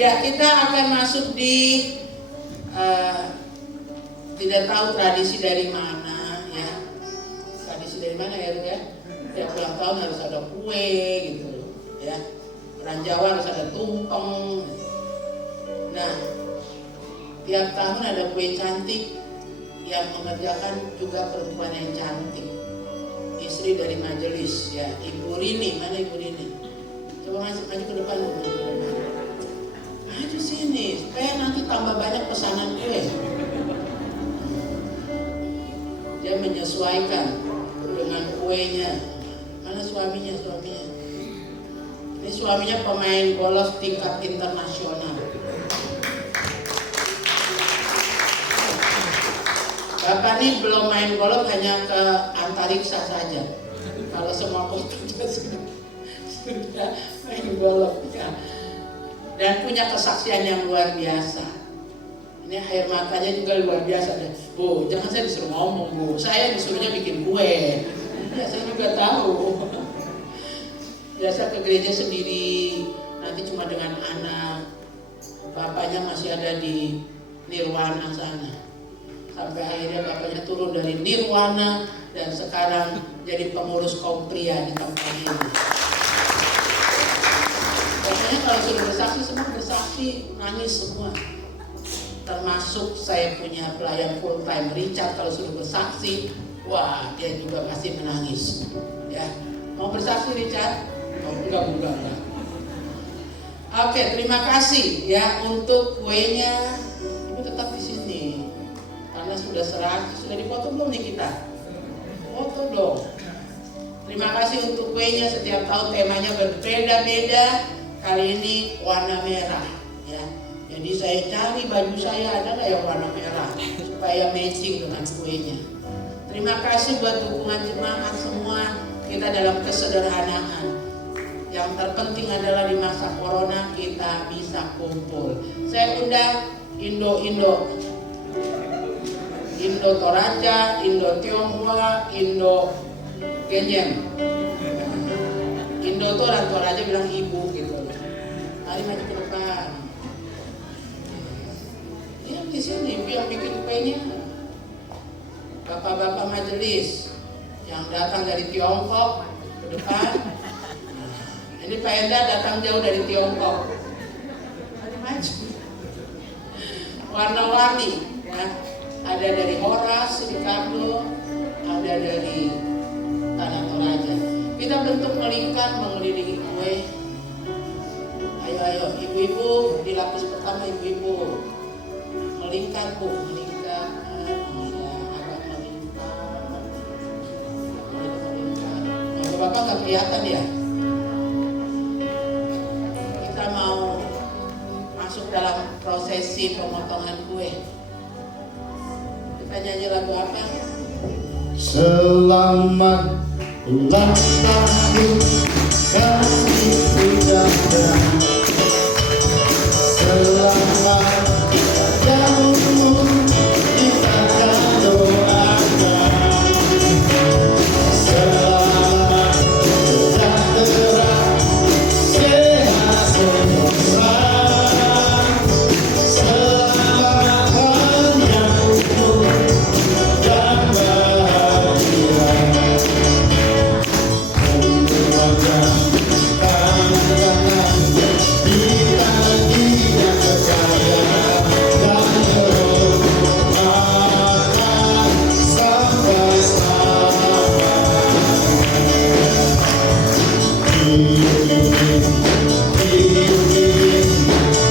Ya, kita akan masuk di tidak tahu tradisi dari mana ya. Tradisi dari mana ya, ya? Tiap ulang tahun harus ada kue gitu ya. Orang Jawa harus ada tumpeng. Nah, tiap tahun ada kue cantik yang mengerjakan juga perempuan yang cantik. Istri dari majelis ya, Ibu Rini. Mana Ibu Rini? Coba maju ke depan dulu. Maju sini supaya nanti tambah banyak pesanan kue. Dia menyesuaikan dengan kuenya. Mana suaminya? Ini suaminya pemain golf tingkat internasional. Bapak ini belum main golf, hanya ke antariksa saja. Kalau semua kota sudah main golf ya. Dan punya kesaksian yang luar biasa. Ini air matanya juga luar biasa. Bu, jangan saya disuruh ngomong, Bu. Saya disuruhnya bikin kue. Ya, saya juga tahu. Biasa ke gereja sendiri, nanti cuma dengan anak. Bapaknya masih ada di Nirwana sana. Sampai akhirnya bapaknya turun dari Nirwana dan sekarang jadi pengurus kaum pria di tempat ini. Pokoknya kalau sudah bersaksi, semua bersaksi, nangis semua. Termasuk saya punya pelayan full time Richard, kalau sudah bersaksi, wah dia juga pasti menangis. Ya, mau bersaksi Richard? Oh, enggak. Oke, terima kasih ya untuk kuenya. Ibu tetap di sini karena sudah dipotong belum nih kita? Foto dong. Terima kasih untuk kuenya. Setiap tahun temanya berbeda-beda. Kali ini warna merah ya. Jadi saya cari baju saya ada nggak yang warna merah supaya matching dengan kuenya. Terima kasih buat dukungan jemaat semua. Kita dalam kesederhanaan. Yang terpenting adalah di masa corona kita bisa kumpul. Saya undang Indo Toraja, Indo Tionghoa, Indo Kenyang. Indo tuh orang Toraja bilang ibu gitu. Mari maju ke depan. Ini di sini ibu yang bikin kuenya. Bapak-bapak majelis yang datang dari Tiongkok ke depan. Ini Pak Enda datang jauh dari Tiongkok. Mari maju. Warna-warni ya. Ada dari Horas, Ricardo, ada dari Tanah Toraja. Kita bentuk melingkar mengelilingi kue. Ayo, ibu-ibu di lapis pertama, ibu-ibu melingkar Bu, melingkar. Iya, agak melingkar. Kalau Bapak nggak kelihatan ya? Kita mau masuk dalam prosesi pemotongan kue. Kita nyanyi lagu apa? Selamat ulang tahun kami ucapkan. Selamat yang umur kita akan doakan. Selamat sejahtera, sehat sentosa. Selamat panjang umur dan bahagia. Semoga tangan-tangan kita tidak kekayaan dan kehormatan sampai selamat.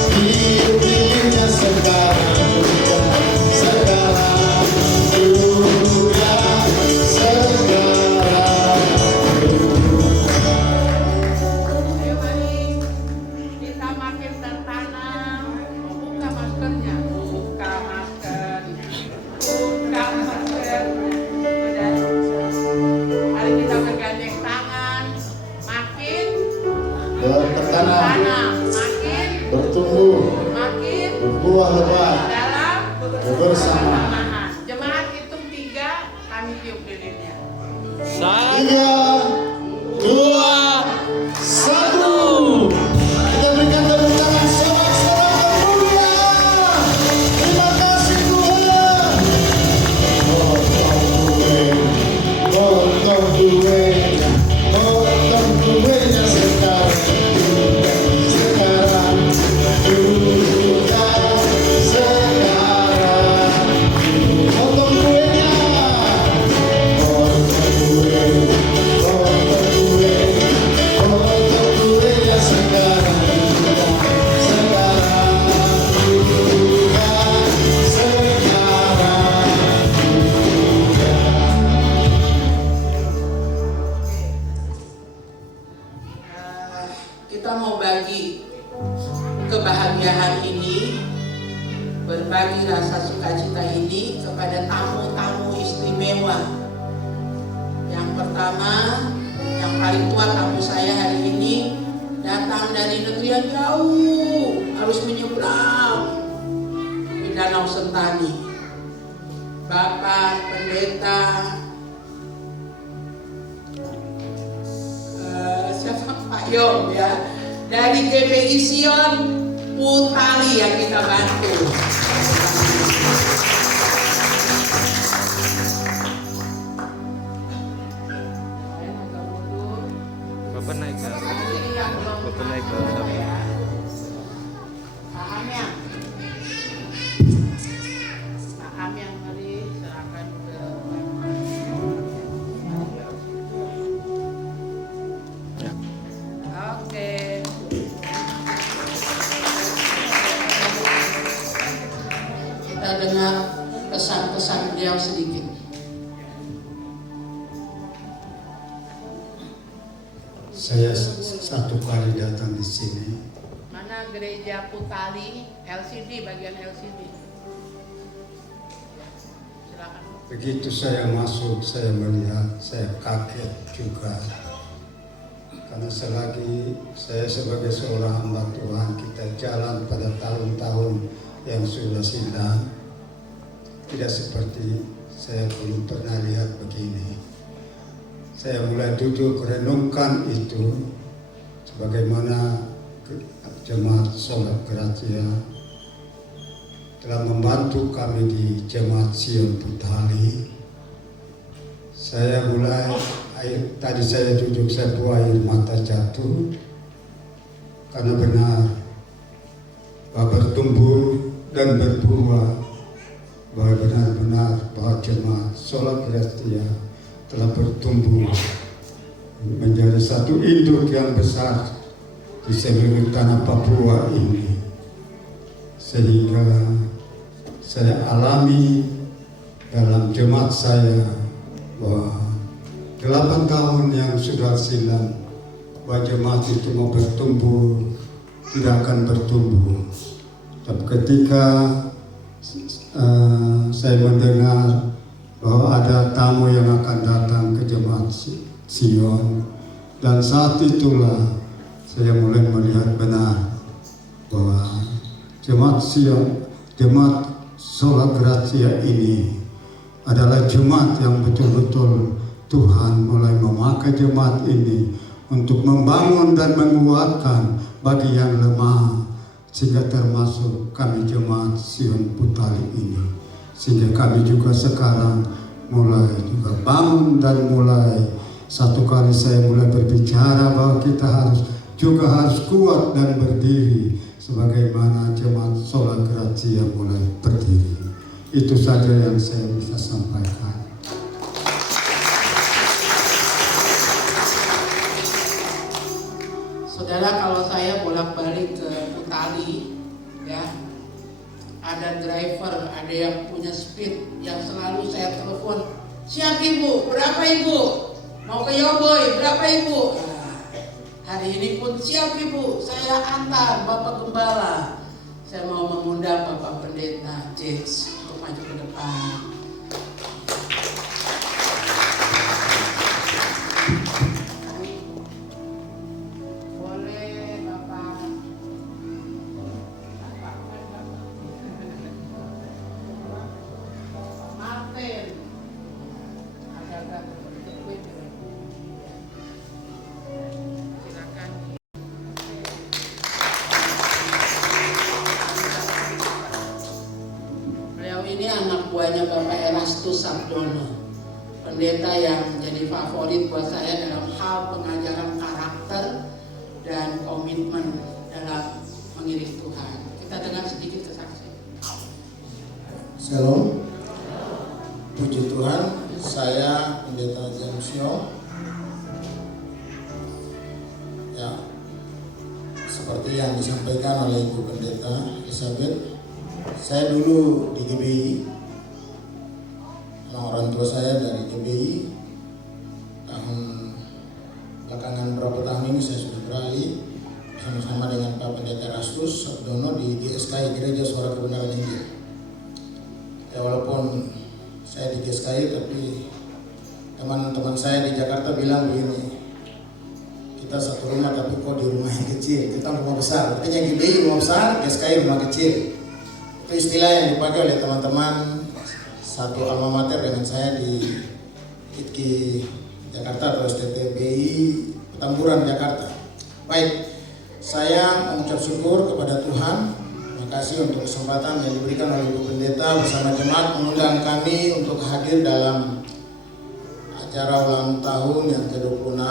Hidup-hidupnya sekarang juga sekarang. Ayo mari kita makin tertanam. Buka maskernya, buka masker. Udah. Mari kita bergandeng tangan. Makin Bertanam, tanam, makin bertumbuh, berbuah lebat dalam bersama. kebersamaan. Jemaat hitung 3, kami tiup lilinnya. 3, 2, 1. Kita berikan tepuk tangan sorak-sorak. kita mau bagi kebahagiaan ini, berbagi rasa sukacita ini kepada tamu-tamu istimewa. Yang pertama, yang paling tua tamu saya hari ini datang dari negeri yang jauh, harus menyeberang di Danau Sentani. Bapak Pendeta siapa Pak Yom ya, dari GBI Sion Putali yang kita bantu. Bapak naik ke Bapak naik ke Pak Amyang. Pak Amyang mari serahkan ke ya. Oke. Kita dengar pesan-pesan beliau sedikit. Saya satu kali datang di sini. Mana gereja Putali LCD, bagian LCD. Silakan. Begitu saya masuk, saya melihat, saya kaget juga. Karena selagi saya sebagai seorang hamba Tuhan, kita jalan pada tahun-tahun yang sudah silam, tidak seperti saya belum pernah lihat begini. Saya mulai duduk renungkan itu, sebagaimana jemaat sholat Gratia telah membantu kami di jemaat Sion Putali. Saya mulai, tadi saya duduk, saya buah air mata jatuh, karena benar bahwa bertumbuh dan berbuah, bahwa benar-benar bahwa jemaat sholat Gratia telah bertumbuh menjadi satu induk yang besar di seluruh tanah Papua ini, sehingga saya alami dalam jemaat saya bahwa 8 tahun yang sudah silam bahwa jemaat itu mau bertumbuh tidak akan bertumbuh. Tapi ketika saya mendengar bahwa ada tamu yang akan datang ke jemaat Sion, dan saat itulah saya mulai melihat benar bahwa jemaat Sion, jemaat Sholat Gratia ini adalah jemaat yang betul-betul Tuhan mulai memakai jemaat ini untuk membangun dan menguatkan bagi yang lemah, sehingga termasuk kami jemaat Sion Putali ini. Sehingga kami juga sekarang mulai juga bangun dan mulai satu kali saya mulai berbicara bahwa kita harus kuat dan berdiri sebagaimana jemaat Sholat Gratia mulai berdiri. Itu saja yang saya bisa sampaikan. Saudara, kalau saya bolak-balik ke Putali, ya, ada driver, ada yang punya speed, yang selalu saya telepon, siap ibu, berapa ibu? Mau ke Yoboy, berapa ibu? Nah, hari ini pun siap ibu, saya antar Bapak Gembala. Saya mau mengundang Bapak Pendeta James untuk maju ke depan. Boleh Bapak. Martin. Ada silakan. Beliau ini anak buahnya Bapak Erastus Sabdono, pendeta yang menjadi favorit buat saya dalam hal pengajaran karakter dan komitmen dalam mengiring Tuhan. Kita dengar sedikit kesaksian. Shalom. Puji Tuhan, saya Pendeta James Yong. Ya, seperti yang disampaikan oleh Ibu Pendeta Elizabeth, saya dulu di GBI. Orang tua saya dari GBI. Tahun belakangan berapa tahun ini saya sudah beralih bersama-sama dengan Pak Pendeta Rastus Sabdono di GSKI, Gereja Suara Kebenaran Injil. Ya, walaupun saya di GSKI, tapi teman-teman saya di Jakarta bilang begini, kita satu rumah tapi kok di rumah yang kecil, kita rumah besar. Artinya GBI rumah besar, GSKI rumah kecil. Itu istilah yang dipakai oleh teman-teman satu alma mater dengan saya di ITKI Jakarta atau STTBI Petamburan Jakarta. Baik, saya mengucap syukur kepada Tuhan. Terima kasih untuk kesempatan yang diberikan oleh Ibu Pendeta bersama jemaat mengundang kami untuk hadir dalam acara ulang tahun yang ke-26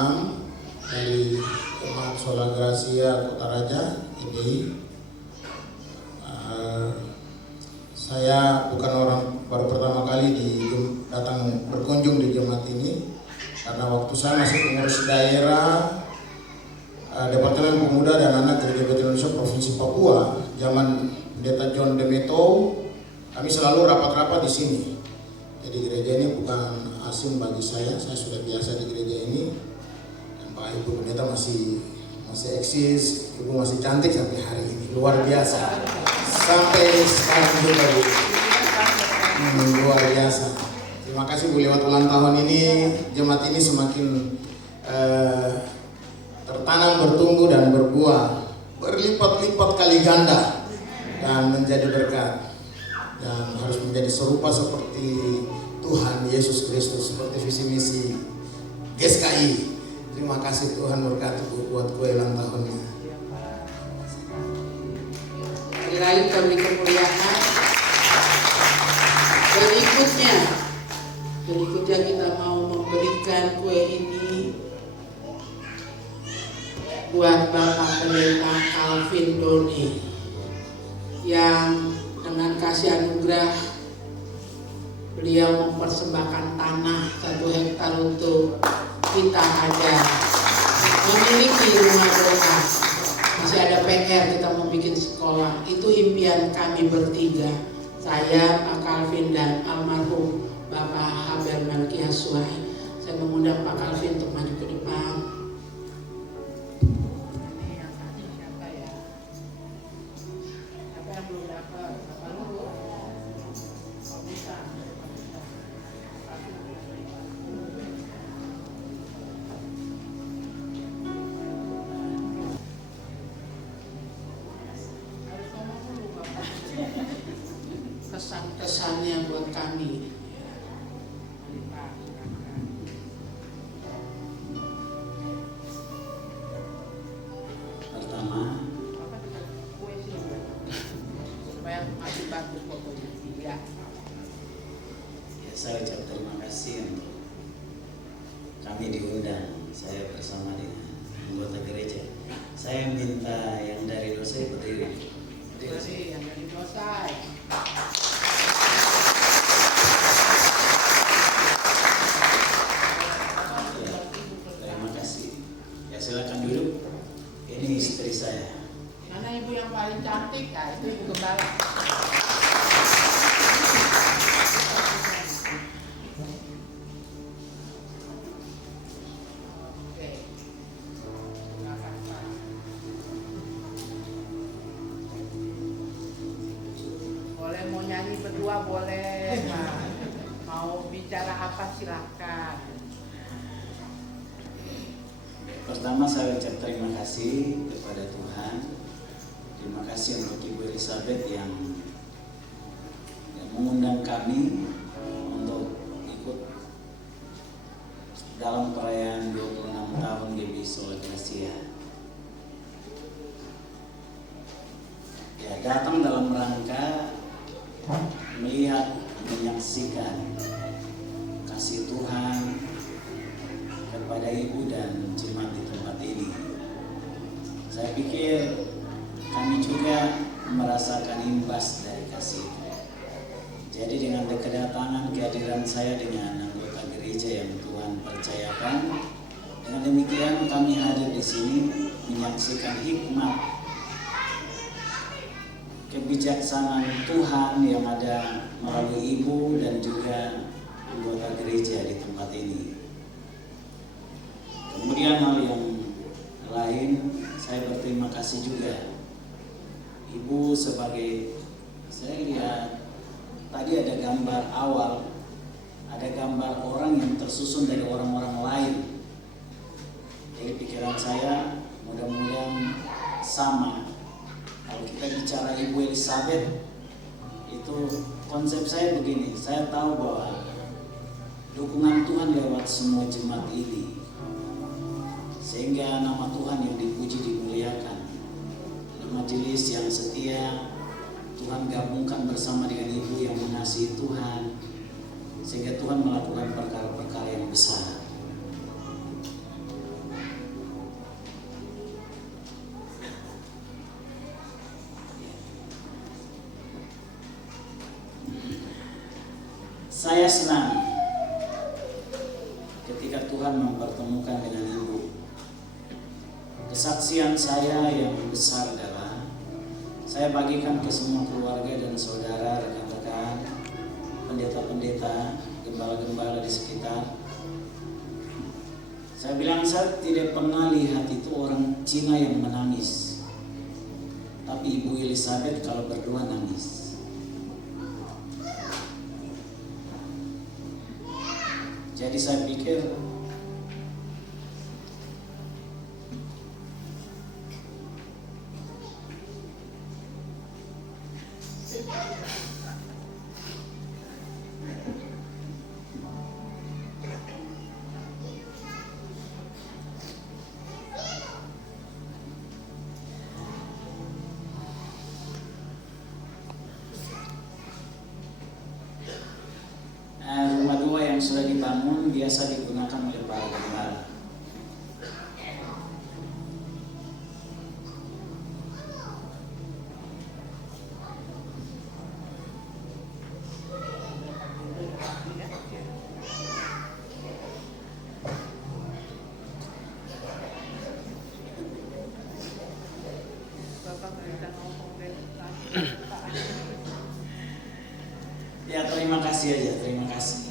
dari Jemaat Sola Gracia Kota Raja IBI. Saya bukan orang baru pertama kali datang berkunjung di jemaat ini, karena waktu saya masih pengurus daerah Departemen Pemuda dan Anak Gereja Bethel Indonesia Provinsi Papua, zaman Pendeta John Demeto, kami selalu rapat-rapat di sini. Jadi gereja ini bukan asing bagi saya sudah biasa di gereja ini. Dan Pak Ibu Pendeta masih eksis, Ibu masih cantik sampai hari ini, luar biasa. Sampai sekarang juga luar biasa. Terima kasih Bu, lewat ulang tahun ini jemaat ini semakin tertanam, bertumbuh dan berbuah berlipat-lipat kali ganda dan menjadi berkat, dan harus menjadi serupa seperti Tuhan Yesus Kristus, seperti visi misi GSKI. Terima kasih Tuhan, berkati buat kue ulang tahunnya. Ilahi kami kemuliaan. Berikutnya kita mau memberikan kue ini buat Bapak Pendeta Calvin Doni yang dengan kasih anugerah beliau mempersembahkan tanah 1 hektar untuk kita ajar memiliki rumah doa. Masih ada PR, kita mau bikin sekolah. Itu impian kami bertiga, saya, Pak Calvin, dan almarhum Bapak Habel Malkiasuai. Saya mengundang Pak Calvin untuk maju ke depan. Siapa yang belum dapat? Bapak Luhut. Oh, bisa. Kesan-kesannya buat kami. Pertama, supaya masih bagus pokoknya. Ya. saya ucap terima kasih untuk kami diundang. Saya bersama dengan anggota gereja. Saya minta yang dari dosa berdiri. Terima yang dari dosa. Terima kasih. Ya, silakan duduk. Ini istri saya. Mana ibu yang paling cantik? Nah, itu ibu gembala. Oke. Terima kasih. Boleh mau nyanyi berdua boleh. Nah, mau bicara apa silakan. Pertama saya ucap terima kasih kepada Tuhan. Terima kasih untuk Ibu Elizabeth yang mengundang kami untuk ikut dalam perayaan 26 tahun GBI Sola Gracia. Ya, datang dalam rangka melihat, menyaksikan kasih Tuhan kepada Ibu dan jemaat di tempat ini. Saya pikir kami juga merasakan imbas dari kasih itu. Jadi dengan kedatangan kehadiran saya dengan anggota gereja yang Tuhan percayakan, dengan demikian kami hadir di sini menyaksikan hikmat kebijaksanaan Tuhan yang ada melalui Ibu dan juga anggota gereja di tempat ini. Kemudian hal yang lain, saya berterima kasih juga. Ibu sebagai, saya lihat tadi ada gambar awal, ada gambar orang yang tersusun dari orang-orang lain. Jadi pikiran saya mudah-mudahan sama. Kalau kita bicara Ibu Elizabeth, itu konsep saya begini, saya tahu bahwa dukungan Tuhan lewat semua jemaat ini, sehingga nama Tuhan yang dipuji dimuliakan. Majelis yang setia, Tuhan gabungkan bersama dengan Ibu yang mengasihi Tuhan, sehingga Tuhan melakukan perkara-perkara yang besar. Saya senang ketika Tuhan mempertemukan dengan Ibu. Kesaksian saya yang besar adalah saya bagikan ke semua keluarga dan saudara, rekan-rekan, pendeta-pendeta, gembala-gembala di sekitar. Saya bilang saya tidak pernah lihat itu orang Cina yang menangis, tapi Ibu Elizabeth kalau berdua nangis. Jadi saya pikir rumah dua yang sudah dibangun biasa digunakan oleh para gembala. Ya, terima kasih aja, terima kasih.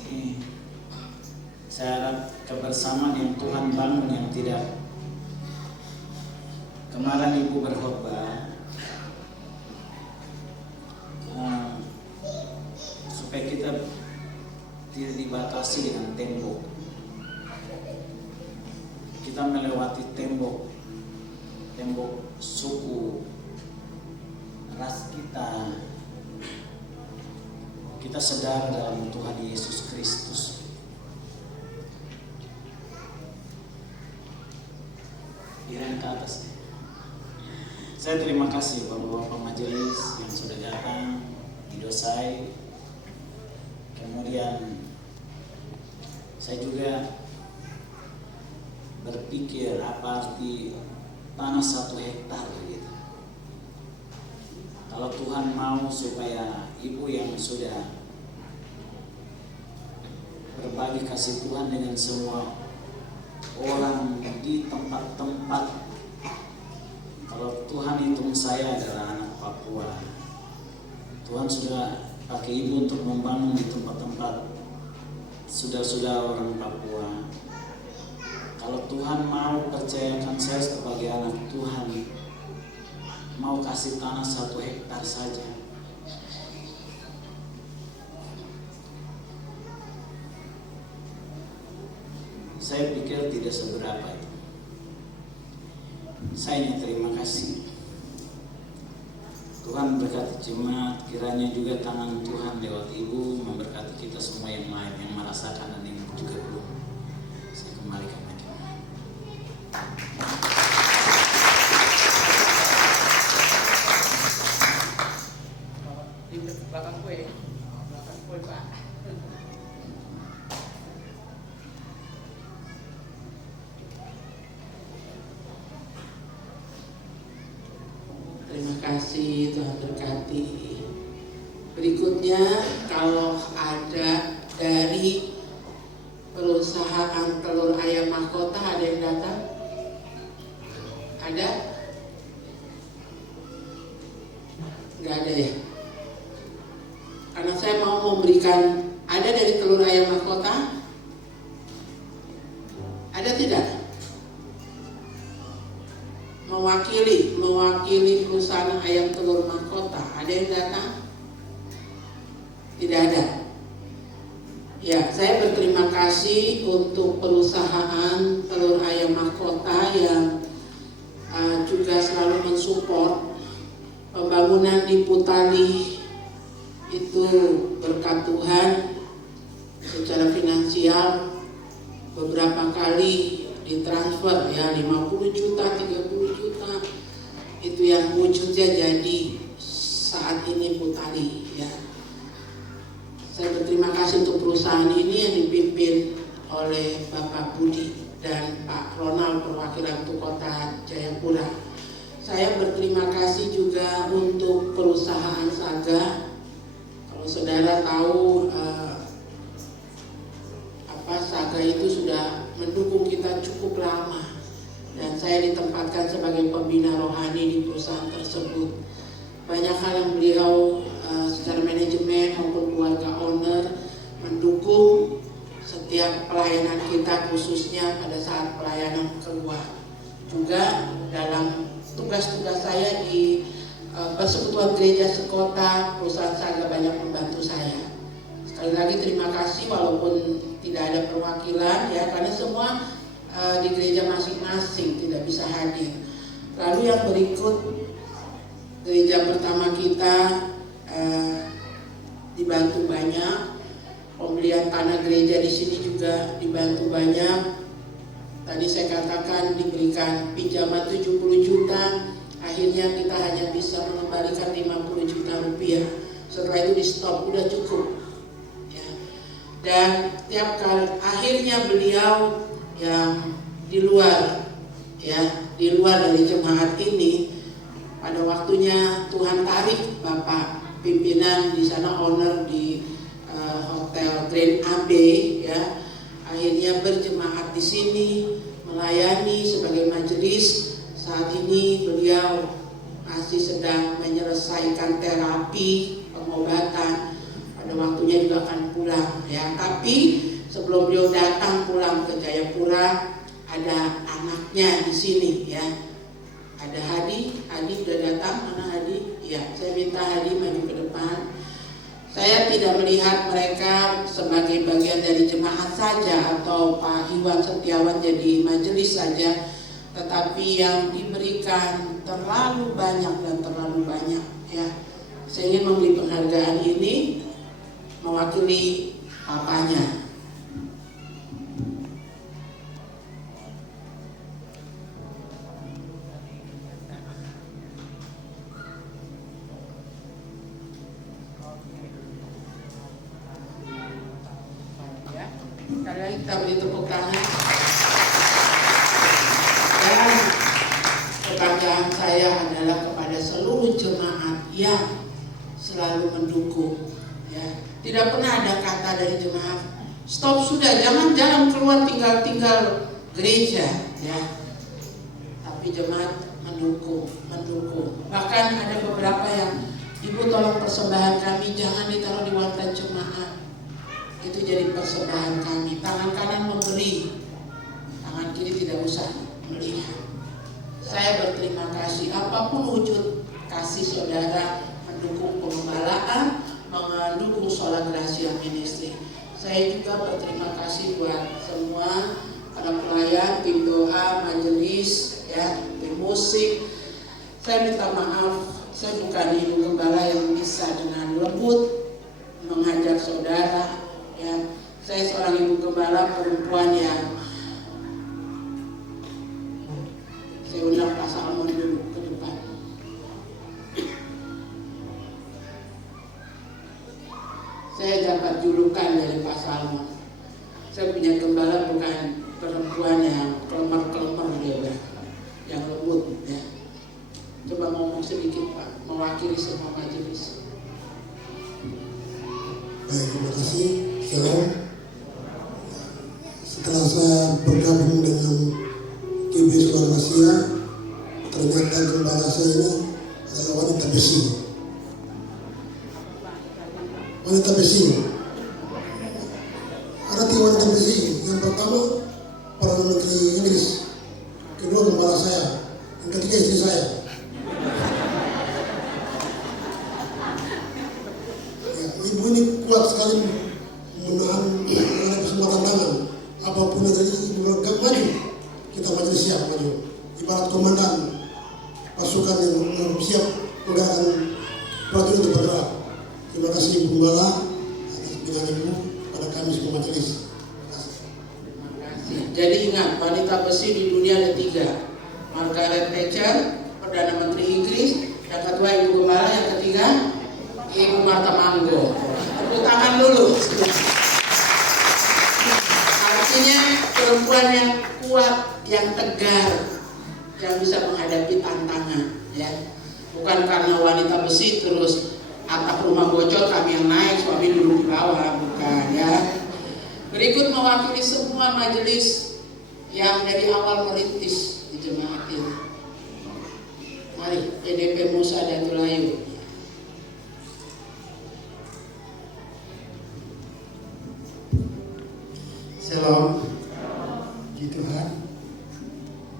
Saya harap kebersamaan yang Tuhan bangun yang tidak. Kemarin Ibu berkhotbah supaya kita tidak dibatasi dengan tembok. Kita melewati tembok suku, ras kita. Kita sedar dalam Tuhan Yesus Kristus. Pikiran ke atas. Saya terima kasih Bapak-Bapak majelis yang sudah datang di Dosai. Kemudian saya juga berpikir apa arti tanah 1 hektar gitu. Kalau Tuhan mau supaya Ibu yang sudah berbagi kasih Tuhan dengan semua orang di tempat-tempat. Kalau Tuhan hitung saya adalah anak Papua, Tuhan sudah pakai Ibu untuk membangun di tempat-tempat saudara-saudara orang Papua. Kalau Tuhan mau percayakan saya sebagai anak Tuhan, mau kasih tanah 1 hektar saja, saya pikir tidak seberapa itu. Saya hanya terima kasih. Tuhan berkati jemaat, kiranya juga tangan Tuhan lewat Ibu memberkati kita semua yang lain yang merasakan dan yang juga belum. Saya kembalikan lagi. Di belakang kue Pak. Terima kasih, Tuhan berkati. Berikutnya kalau ada dari perusahaan telur ayam mahkota, ada yang datang? Ada? Nggak ada ya? Karena saya mau memberikan, ada dari telur ayam mahkota? Ada tidak? Mau mewakili perusahaan ayam telur mahkota. Ada yang datang? Tidak ada. Ya, saya berterima kasih untuk perusahaan telur ayam mahkota yang juga selalu mensupport pembangunan di Putali. Itu berkat Tuhan secara finansial beberapa kali ditransfer ya 50 juta, 30 juta. Itu yang wujudnya jadi saat ini Putali ya. Saya berterima kasih untuk perusahaan ini yang dipimpin oleh Bapak Budi dan Pak Ronald perwakilan untuk Kota Jayapura. Saya berterima kasih juga untuk perusahaan Saga. Kalau saudara tahu Saga itu sudah mendukung kita cukup lama dan saya ditempatkan sebagai pembina rohani di perusahaan tersebut. Banyak hal yang beliau secara manajemen maupun keluarga owner mendukung setiap pelayanan kita, khususnya pada saat pelayanan keluar. Juga dalam tugas-tugas saya di Persekutuan Gereja Sekota, perusahaan Saga banyak membantu saya. Sekali lagi terima kasih walaupun tidak ada perwakilan ya, karena semua di gereja masing-masing tidak bisa hadir. Lalu yang berikut, gereja pertama kita dibantu banyak, pembelian tanah gereja di sini juga dibantu banyak. Tadi saya katakan diberikan pinjaman 70 juta, akhirnya kita hanya bisa mengembalikan 50 juta rupiah. Setelah itu di stop, udah cukup. Dan tiap kali akhirnya beliau yang di luar dari jemaat ini, pada waktunya Tuhan tarik Bapak pimpinan di sana, owner di Hotel Grand AB ya, akhirnya berjemaat di sini melayani sebagai majelis. Saat ini beliau masih sedang menyelesaikan terapi pengobatan. Pada waktunya juga akan pulang ya. Tapi sebelum beliau datang pulang ke Jayapura, ada anaknya di sini ya. Ada Hadi sudah datang. Mana Hadi? Ya, saya minta Hadi maju ke depan. Saya tidak melihat mereka sebagai bagian dari jemaat saja atau Pak Iwan Setiawan jadi majelis saja, tetapi yang diberikan terlalu banyak ya. Saya ingin memberi penghargaan ini mewakili papanya. Ya, sekali lagi kita beri tepuk tangan. Dan kebanggaan saya adalah kepada seluruh jemaat yang selalu mendukung. Ya, tidak pernah ada kata dari jemaat stop sudah, jangan keluar, tinggal gereja ya. Tapi jemaat mendukung. Bahkan ada beberapa yang, ibu tolong persembahan kami jangan ditaruh di warta jemaat, itu jadi persembahan kami. Tangan kanan memberi, tangan kiri tidak usah melihat. Saya berterima kasih apapun wujud kasih saudara mendukung pengembalaan, mendukung Sola Gracia Ministry. Saya juga berterima kasih buat semua para pelayan, tim doa, majelis, ya, tim musik. Saya minta maaf, saya bukan ibu gembala yang bisa dengan lembut mengajak saudara. Ya, saya seorang ibu gembala perempuan yang saya undang Pak Salmon dulu ke depan. Saya dapat julukan dari Pak Salmon. Saya punya gembala bukan perempuan yang kelemer-kelemer dia, yang lembut ya. Coba ngomong sedikit Pak, mewakili semua majelis. Baik, terima kasih. Shalom. Setelah saya bergabung dengan GB Sola Gracia, ternyata gembala saya ini adalah wanita besi. Wanita besi. Ada 3 wanita besi. Yang pertama Perdana Menteri Inggris, kedua gembala saya, yang ketiga istri saya. kuat sekali menghadapi semua tantangan. Apapun yang terjadi, gak maju. Kita maju, siap maju. Ibarat komandan pasukan yang siap udah akan prajurit untuk bergerak. Terima kasih Ibu Gembala atas binaan Ibu pada kami semua majelis. Terima kasih. Jadi ingat, wanita besi di dunia ada 3. Margaret Thatcher, Perdana Menteri Inggris. Yang kedua Ibu Gembala, yang ketiga Ibu Martha Manggo. Tepuk tangan dulu. Artinya perempuan yang kuat, yang tegar, yang bisa menghadapi tantangan, ya. Bukan karena wanita besi terus atap rumah bocor kami yang naik, suami duduk di bawah, bukan, ya. Berikut mewakili semua majelis yang dari awal merintis di jemaat ini. Mari, EDP Musa Datul Ayu. Shalom, puji Tuhan.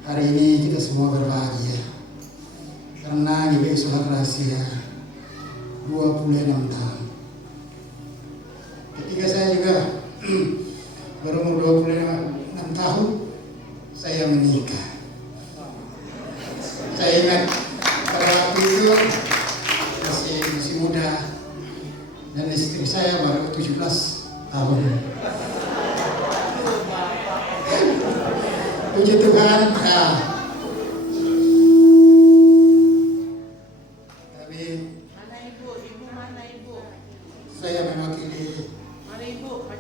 Hari ini kita semua berbahagia karena GBI Sholat Rahasia 26 tahun. Ketika saya juga berumur 26 tahun, saya menikah. Saya ingat pada waktu itu masih muda dan istri saya baru 17 tahun. Puji Tuhan, kami, saya mewakili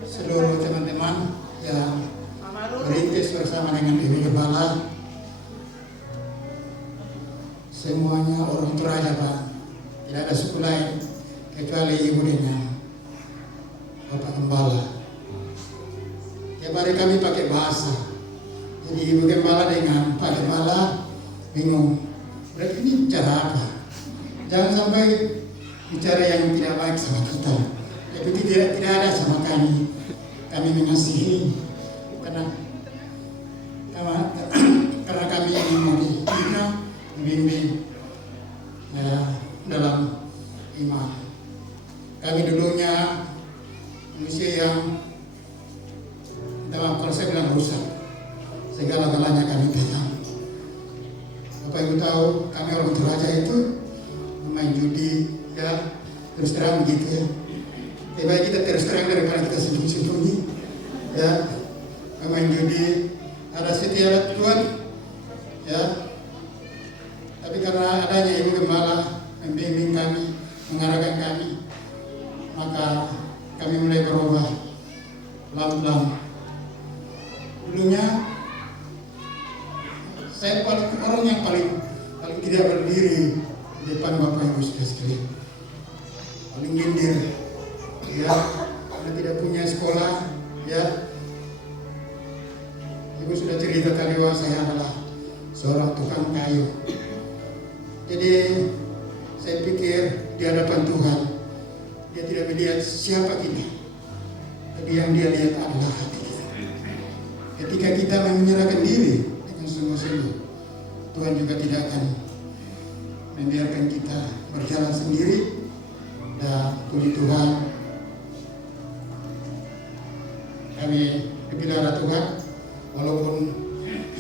seluruh teman-teman yang merintis bersama dengan Ibu Gembala. Semuanya orang Toraja, Pak. Tidak ada suku lain kecuali Ibu dengan Bapak Gembala. Tiap hari kami pakai bahasa. Jadi Ibu Gembala dengan Pak Gembala bingung, berarti ini bicara apa? Jangan sampai bicara yang tidak baik sama kita. Tapi tidak ada sama kami. Kami mengasihi karena kami ingin membina, membimbing dalam iman. Kami dulunya manusia yang dalam konsep yang rusak. Segala-galanya kami pegang. Bapak Ibu tahu, kami orang Toraja itu main judi, ya, terus terang begitu, ya. Lebih baik kita terus terang daripada kita sembunyi-sembunyi, ya. Main judi, ada setiap Tuhan, ya. Tapi karena adanya Ibu Gembala membimbing kami, mengarahkan kami, maka kami mulai berubah pelan-pelan. Dulunya saya orang yang paling tidak berdiri di depan Bapak Ibu sekalian, paling nyindir, ya, karena tidak punya sekolah, ya. Ibu sudah cerita tadi bahwa saya adalah seorang tukang kayu. Jadi saya pikir di hadapan Tuhan Dia tidak melihat siapa kita, tapi yang Dia lihat adalah hati kita. Ketika kita menyerahkan diri sungguh-sungguh, Tuhan juga tidak akan membiarkan kita berjalan sendiri. Dan puji Tuhan, kami dipelihara Tuhan, walaupun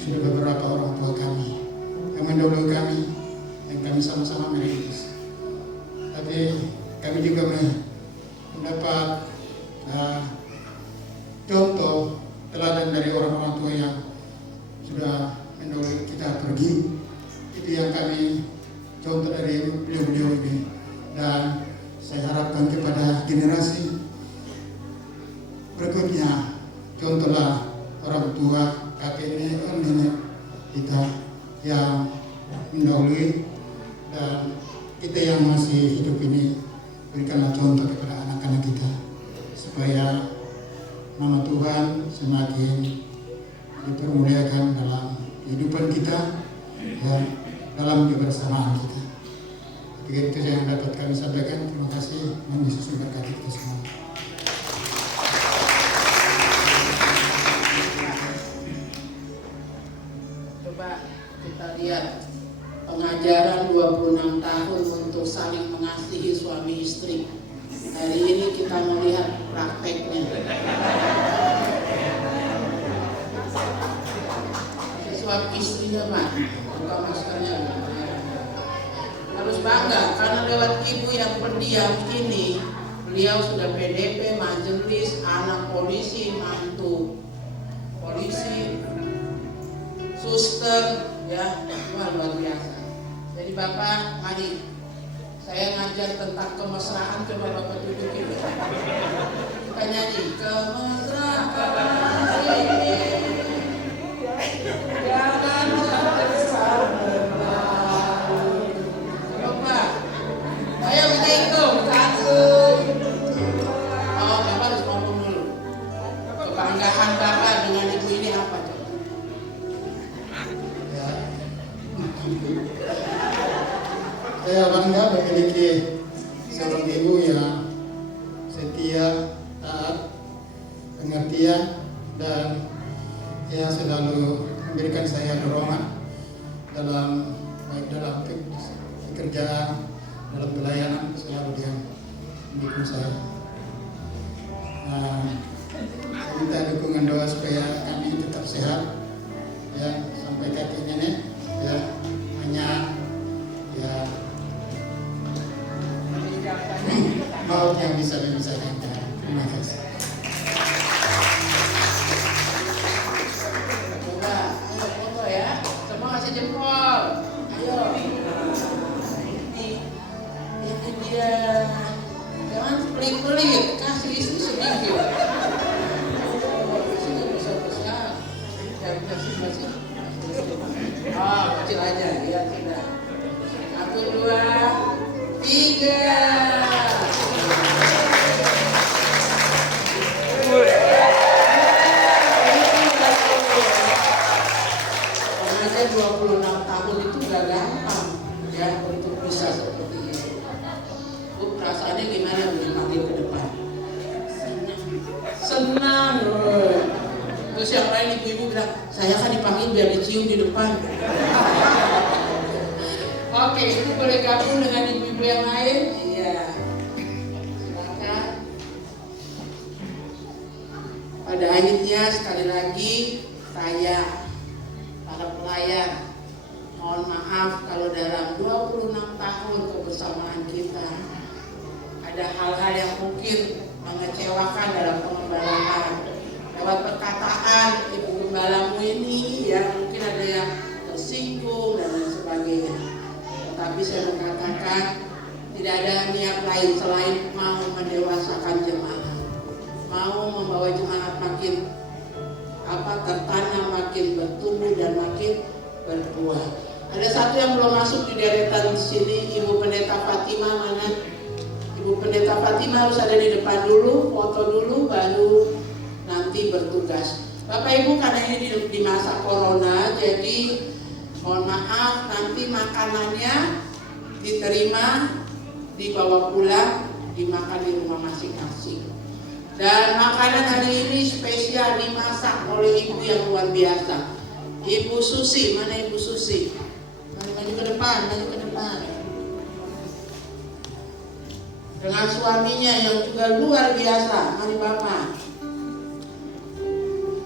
sudah beberapa orang tua kami yang mendahului kami, yang kami sama-sama merintis, tapi kami juga mendapat contoh teladan dari orang-orang tua yang sudah mendahului kita pergi. Itu yang kami contoh dari beliau-beliau ini, dan saya harapkan kepada generasi berikutnya, contohlah orang tua, kakek nenek kita yang mendahului, dan kita yang masih hidup ini berikanlah contoh kepada anak-anak kita supaya nama Tuhan semakin dipermuliakan dalam kehidupan kita dan dalam kebersamaan kita. Begitu yang dapat kami sampaikan. Terima kasih. Tuhan Yesus memberkati kita semua. Coba kita lihat pengajaran 26 tahun untuk saling mengasihi suami istri. Hari ini kita melihat prakteknya. Suami istrinya Pak, buka maskernya. Harus bangga karena lewat ibu yang pendiam ini, beliau sudah PDP, majelis, anak polisi, mantu polisi, suster, ya, luar biasa. Jadi Bapak, mari saya ngajar tentang kemesraan, coba Bapak tunjukin. Kita nyanyi kemesraan ini. Jangan terkesan berlalu. Coba, ayo kita hitung 1. Oh, Bapak harus ngomong dulu. Kebanggaan Bapak dengan ibu ini apa coba? Saya bangga memiliki seorang ibu yang setia, taat, pengertian, dan ia selalu memberikan saya dorongan dalam baik dalam pekerjaan, dalam pelayanan, selalu dia mendukung saya. Saya minta dukungan doa supaya kami tetap sehat, ya, sampai kaki nenek, ya, hanya ya maut yang bisa memisahkan. Terima kasih. Coba, ayo foto ya. Semua kasih jempol. Ayo. Ini dia. Jangan pelit-pelit. Kasih istri sedikit. Kasihnya besar-besar. Jangan kasih. Oh, kecil aja. Iya, tidak. 1, 2, 3. Aja 26 tahun itu gak gampang ya untuk bisa seperti itu. Bu, perasaannya gimana Bu dipanggil ke depan? Senang. Terus yang lain ibu-ibu bilang, saya kan dipanggil biar dicium di depan. Oke, itu boleh gabung dengan ibu-ibu yang lain? Iya. Silakan. Pada akhirnya sekali lagi saya para pelayan, mohon maaf kalau dalam 26 tahun kebersamaan kita ada hal-hal yang mungkin mengecewakan dalam pengembalaan. Lewat perkataan ibu gembalamu ini ya mungkin ada yang tersinggung dan lain sebagainya. Tetapi saya mengatakan tidak ada niat lain selain mau mendewasakan jemaat, mau membawa jemaat makin tertanam, makin bertumbuh dan makin berbuah. Ada satu yang belum masuk di deretan di sini, Ibu Pendeta Fatima mana? Ibu Pendeta Fatima harus ada di depan dulu, foto dulu, baru nanti bertugas. Bapak Ibu karena ini di masa corona, jadi mohon maaf nanti makanannya diterima, dibawa pulang, dimakan di rumah masing-masing. Dan makanan hari ini spesial dimasak oleh ibu yang luar biasa. Ibu Susi, mana Ibu Susi? Maju ke depan, maju ke depan. Dengan suaminya yang juga luar biasa, mari Bapak.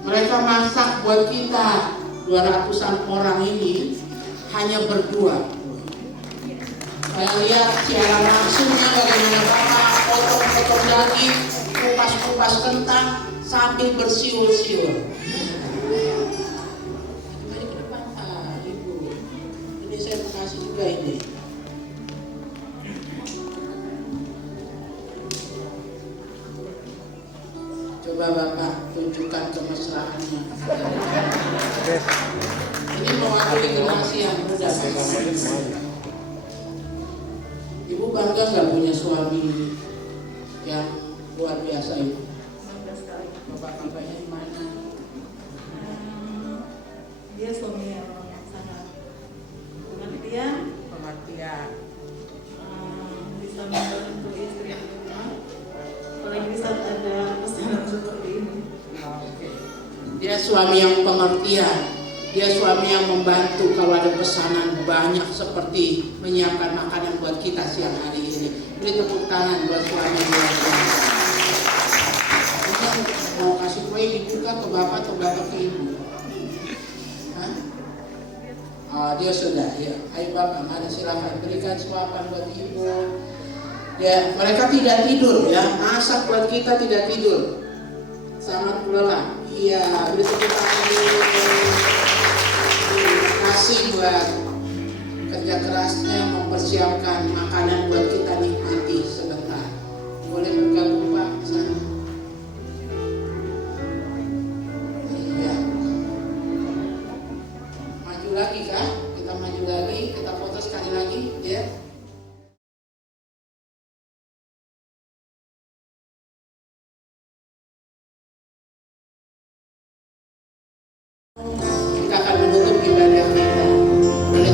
Mereka masak buat kita 200-an orang ini hanya berdua. Saya lihat siaran langsungnya bagaimana Bapak potong-potong daging, kupas-kupas kentang sambil bersiul-siul. Mari ke depan Pak, Ibu. Ini saya kasih juga ini. Coba Bapak tunjukkan kemesraannya. Ini mewakili generasi yang muda. Ibu bangga nggak punya suami yang luar biasa itu? Bapak-bapaknya di mana? Dia suami yang sangat pengertian, bisa membantu istri di rumah, apalagi saat ada pesanan seperti ini. Dia suami yang pengertian, Dia suami yang membantu kalau ada pesanan banyak seperti menyiapkan makanan buat kita siang hari ini. Beri tepuk tangan buat suami dia. Mau kasih kue ibu kan ke bapak atau bapak ke ibu? Hah? Oh, dia sudah ya. Ayo bapak, mari silakan berikan suapan buat ibu. Ya, mereka tidak tidur ya, masak buat kita tidak tidur. Sangat lelah. Iya, beri tepuk tangan. Terima kasih buat kerja kerasnya mempersiapkan makanan buat kita nikmati sebentar. Boleh bergabung Pak di sana. Iya. Maju lagi kah? Kita maju lagi, kita foto sekali lagi, ya. Kita akan menutup ibadah kita. Boleh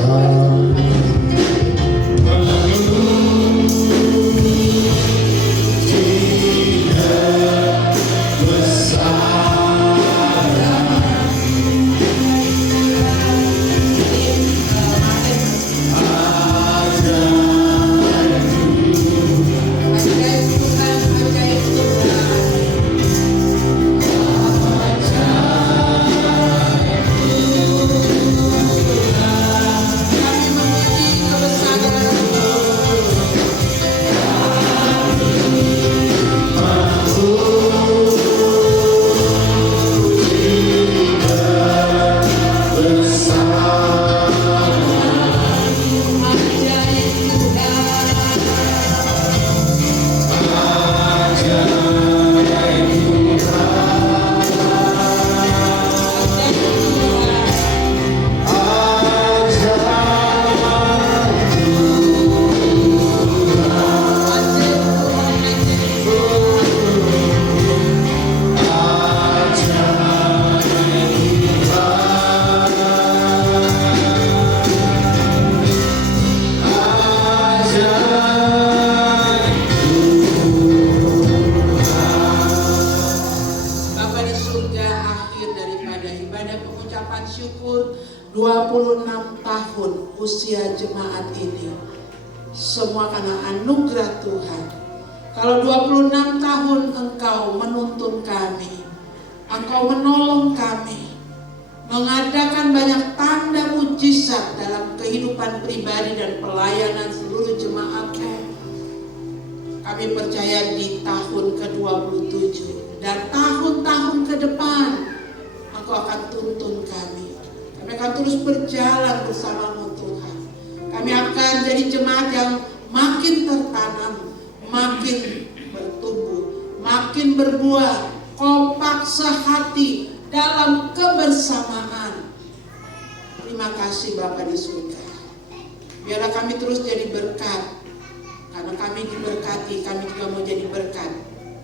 syukur 26 tahun usia jemaat ini. Semua karena anugerah Tuhan. Kalau 26 tahun Engkau menuntun kami, Engkau menolong kami, mengadakan banyak tanda mujizat dalam kehidupan pribadi dan pelayanan seluruh jemaat-Mu. Kami percaya di tahun ke-27 dan tahun-tahun ke depan Engkau akan tuntun kami. Kami akan terus berjalan bersama-Mu Tuhan. Kami akan jadi jemaat yang makin tertanam, makin bertumbuh, makin berbuah, kompak sehati dalam kebersamaan. Terima kasih Bapa di surga. Biarlah kami terus jadi berkat. Karena kami diberkati, kami juga mau jadi berkat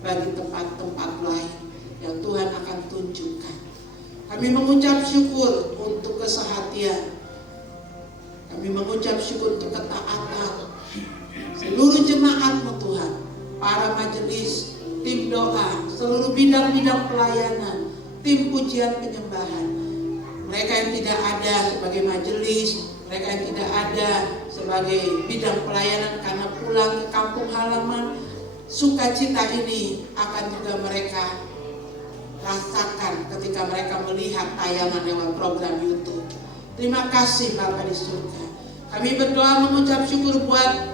bagi tempat-tempat lain yang Tuhan akan tunjukkan. Kami mengucap syukur untuk kesehatian. Kami mengucap syukur untuk ketaatan seluruh jemaat-Mu Tuhan, para majelis, tim doa, seluruh bidang-bidang pelayanan, tim pujian penyembahan. Mereka yang tidak ada sebagai majelis, mereka yang tidak ada sebagai bidang pelayanan karena pulang ke kampung halaman, sukacita ini akan juga mereka rasakan ketika mereka melihat tayangan lewat program YouTube. Terima kasih Bapa di surga. Kami berdoa mengucap syukur buat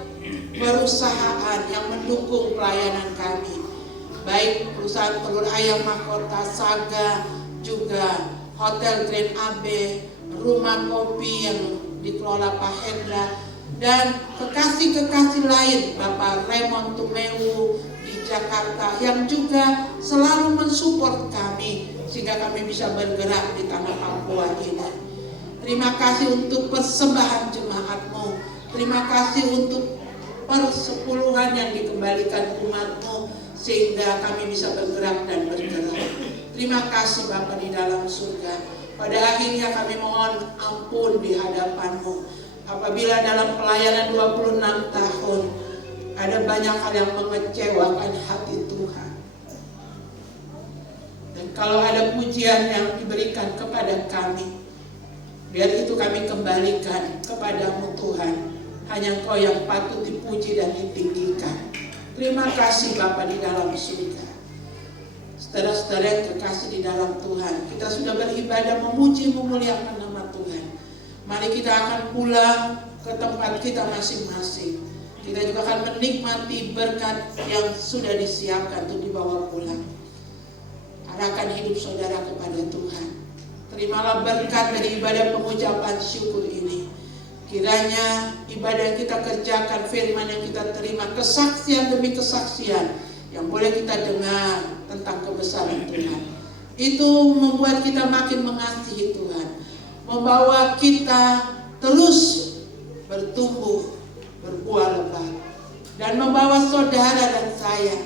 perusahaan yang mendukung pelayanan kami, baik perusahaan telur ayam Mahkota, Saga, juga Hotel Grand Abe, rumah kopi yang dikelola Pak Hendra, dan kekasih-kekasih lain, Bapak Raymond Tumewu di Jakarta yang juga selalu mensupport kami sehingga kami bisa bergerak di tanah Papua ini. Terima kasih untuk persembahan jemaat-Mu. Terima kasih untuk persepuluhan yang dikembalikan umat-Mu sehingga kami bisa bergerak dan bergerak. Terima kasih Bapa di dalam surga. Pada akhirnya kami mohon ampun di hadapan-Mu apabila dalam pelayanan 26 tahun ada banyak hal yang mengecewakan hati Tuhan. Dan kalau ada pujian yang diberikan kepada kami, Biar itu kami kembalikan kepadamu Tuhan. Hanya Engkau yang patut dipuji dan ditinggikan. Terima kasih Bapa di dalam surga. Saudara-saudara yang kekasih di dalam Tuhan, kita sudah beribadah memuji memuliakan nama Tuhan. Mari kita akan pulang ke tempat kita masing-masing. Kita juga akan menikmati berkat yang sudah disiapkan untuk dibawa pulang. Arahkan hidup saudara kepada Tuhan. Terimalah berkat dari ibadah pengucapan syukur ini. Kiranya ibadah yang kita kerjakan, firman yang kita terima, kesaksian demi kesaksian yang boleh kita dengar tentang kebesaran Tuhan, itu membuat kita makin mengasihi Tuhan, membawa kita terus bertumbuh, berbuah lebat, dan membawa saudara dan saya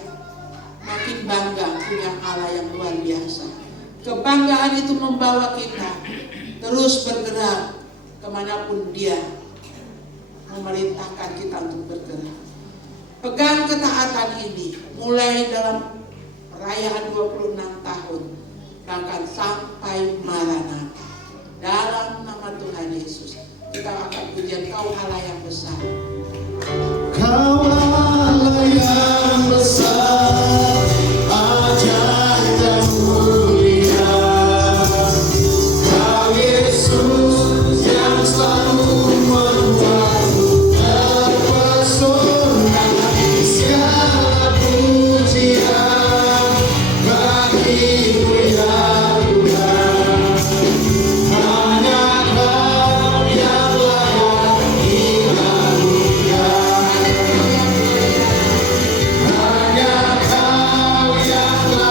makin bangga punya Allah yang luar biasa. Kebanggaan itu membawa kita terus bergerak kemanapun Dia memerintahkan kita untuk bergerak. Pegang ketaatan ini mulai dalam perayaan 26 tahun, bahkan sampai Maranatha. Dalam nama Tuhan Yesus kita akan puji Kau Allah yang besar. Kau Allah yang besar, ajaib dan mulia. Kau Yesus yang selalu membuatku terpesona. Segala pujian bagimu ya Tuhan. Hanya Kau yang layak dilalukan. Hanya Kau yang layak dilalukan. Hanya Kau yang layak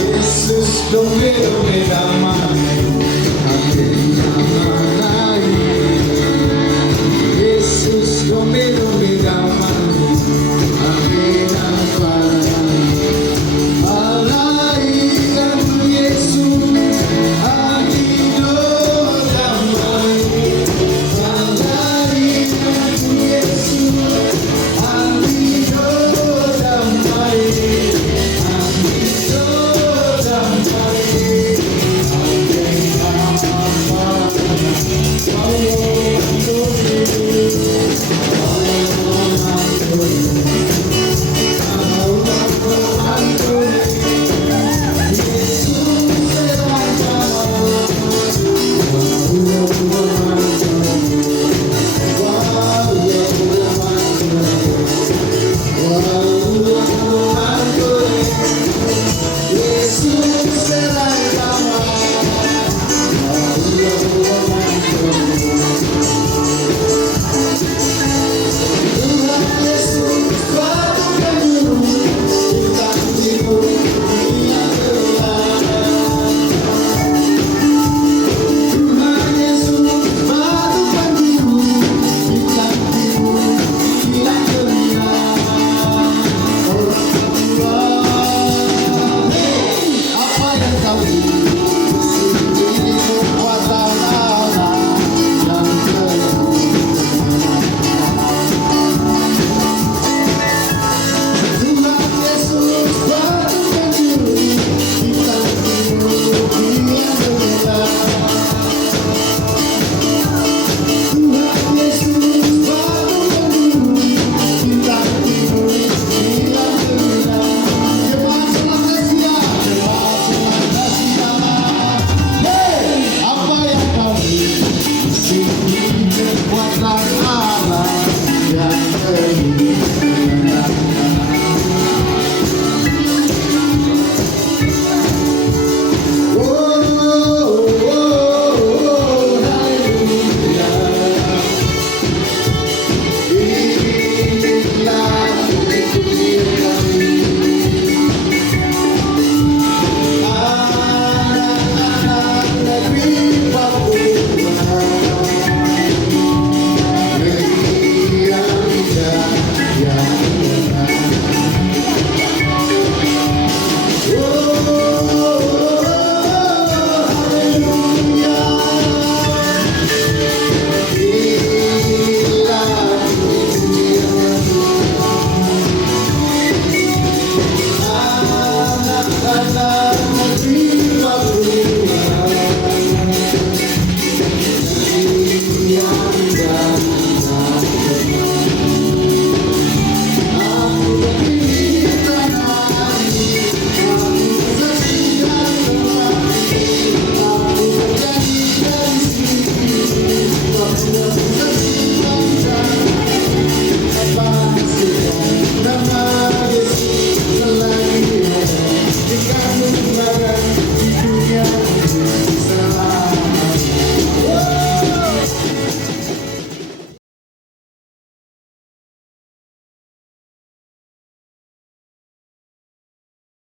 Yesus,